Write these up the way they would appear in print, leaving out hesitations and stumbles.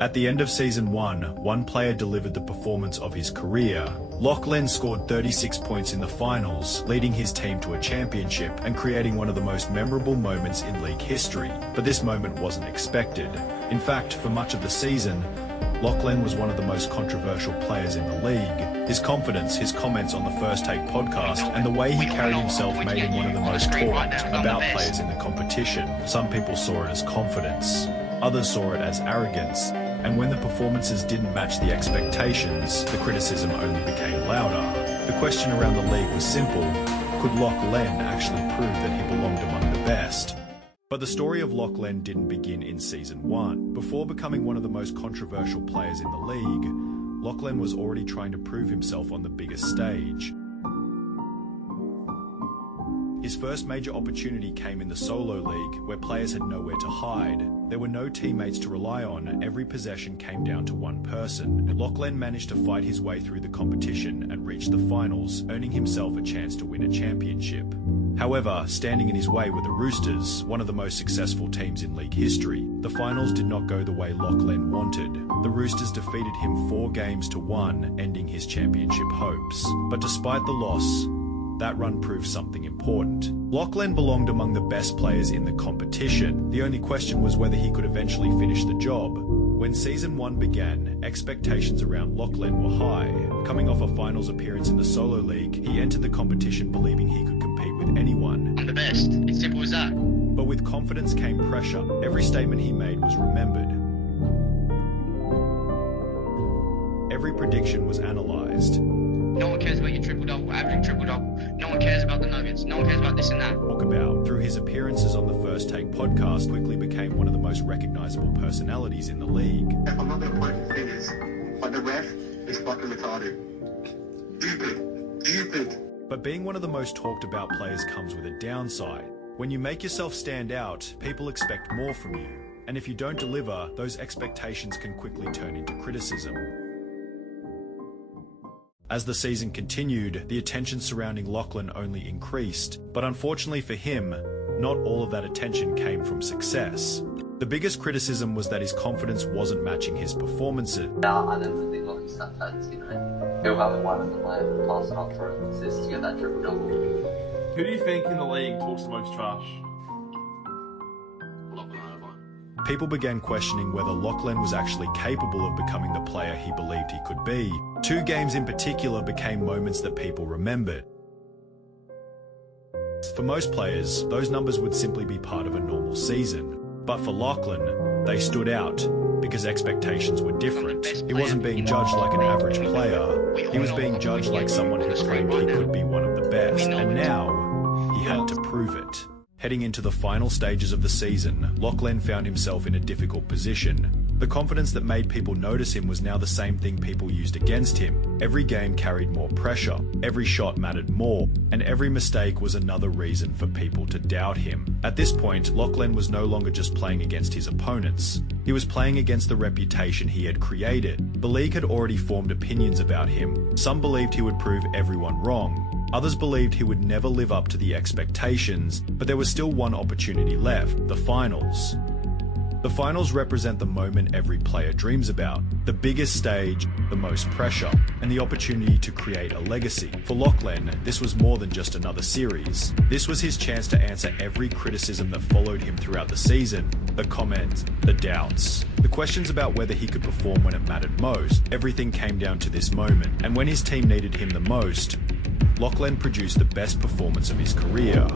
At the end of Season 1, one player delivered the performance of his career. Lachlan scored 36 points in the finals, leading his team to a championship and creating one of the most memorable moments in league history. But this moment wasn't expected. In fact, for much of the season, Lachlan was one of the most controversial players in the league. His confidence, his comments on the First Take podcast, and the way he carried himself made him one of the most talked about players in the competition. Some people saw it as confidence, others saw it as arrogance, and when the performances didn't match the expectations, the criticism only became louder. The question around the league was simple: could Lachlan actually prove that he belonged among the best? But the story of Lachlan didn't begin in Season 1. Before becoming one of the most controversial players in the league, Lachlan was already trying to prove himself on the biggest stage. His first major opportunity came in the solo league, where players had nowhere to hide. There were no teammates to rely on, and every possession came down to one person. Lachlan managed to fight his way through the competition and reach the finals, earning himself a chance to win a championship. However, standing in his way were the Roosters, one of the most successful teams in league history. The finals did not go the way Lachlan wanted. The Roosters defeated him 4-1, ending his championship hopes. But despite the loss, that run proved something important. Lachlan belonged among the best players in the competition. The only question was whether he could eventually finish the job. When Season 1 began, expectations around Lachlan were high. Coming off a finals appearance in the solo league, he entered the competition believing he could compete with anyone. I'm the best. It's simple as that. But with confidence came pressure. Every statement he made was remembered. Every prediction was analysed. No one cares about your triple-double, averaging triple-double. No one cares about the Nuggets. No one cares about this and that. Through his appearances on the First Take podcast, quickly became one of the most recognisable personalities in the league. I'm not going to point fingers, but the ref is fucking retarded. Stupid. But being one of the most talked about players comes with a downside. When you make yourself stand out, people expect more from you. And if you don't deliver, those expectations can quickly turn into criticism. As the season continued, the attention surrounding Lachlan only increased. But unfortunately for him, not all of that attention came from success. The biggest criticism was that his confidence wasn't matching his performances. I never think like sometimes, he'll have one in the left, pass it on for an assist to get that triple-double. Who do you think in the league talks the most trash? People began questioning whether Lachlan was actually capable of becoming the player he believed he could be. 2 games in particular became moments that people remembered. For most players, those numbers would simply be part of a normal season. But for Lachlan, they stood out because expectations were different. He wasn't being judged like an average player. He was being judged like someone who claimed he could be one of the best. And now, he had to prove it. Heading into the final stages of the season, Lachlan found himself in a difficult position. The confidence that made people notice him was now the same thing people used against him. Every game carried more pressure, every shot mattered more, and every mistake was another reason for people to doubt him. At this point, Lachlan was no longer just playing against his opponents. He was playing against the reputation he had created. The league had already formed opinions about him. Some believed he would prove everyone wrong. Others believed he would never live up to the expectations, but there was still one opportunity left: the finals. The finals represent the moment every player dreams about. The biggest stage, the most pressure, and the opportunity to create a legacy. For Lachlan, this was more than just another series. This was his chance to answer every criticism that followed him throughout the season. The comments, the doubts, the questions about whether he could perform when it mattered most. Everything came down to this moment. And when his team needed him the most, Lachlan produced the best performance of his career.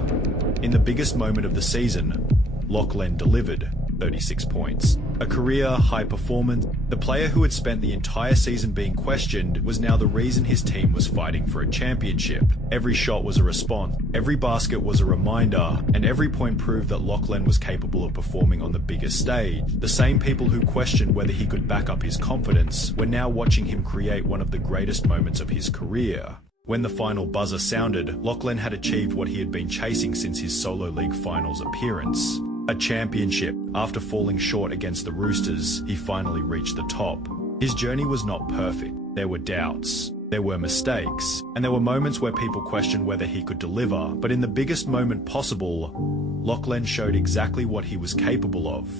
In the biggest moment of the season, Lachlan delivered 36 points. A career high performance. The player who had spent the entire season being questioned was now the reason his team was fighting for a championship. Every shot was a response, every basket was a reminder, and every point proved that Lachlan was capable of performing on the biggest stage. The same people who questioned whether he could back up his confidence were now watching him create one of the greatest moments of his career. When the final buzzer sounded, Lachlan had achieved what he had been chasing since his solo league finals appearance: a championship. After falling short against the Roosters, he finally reached the top. His journey was not perfect. There were doubts, there were mistakes, and there were moments where people questioned whether he could deliver. But in the biggest moment possible, Lachlan showed exactly what he was capable of.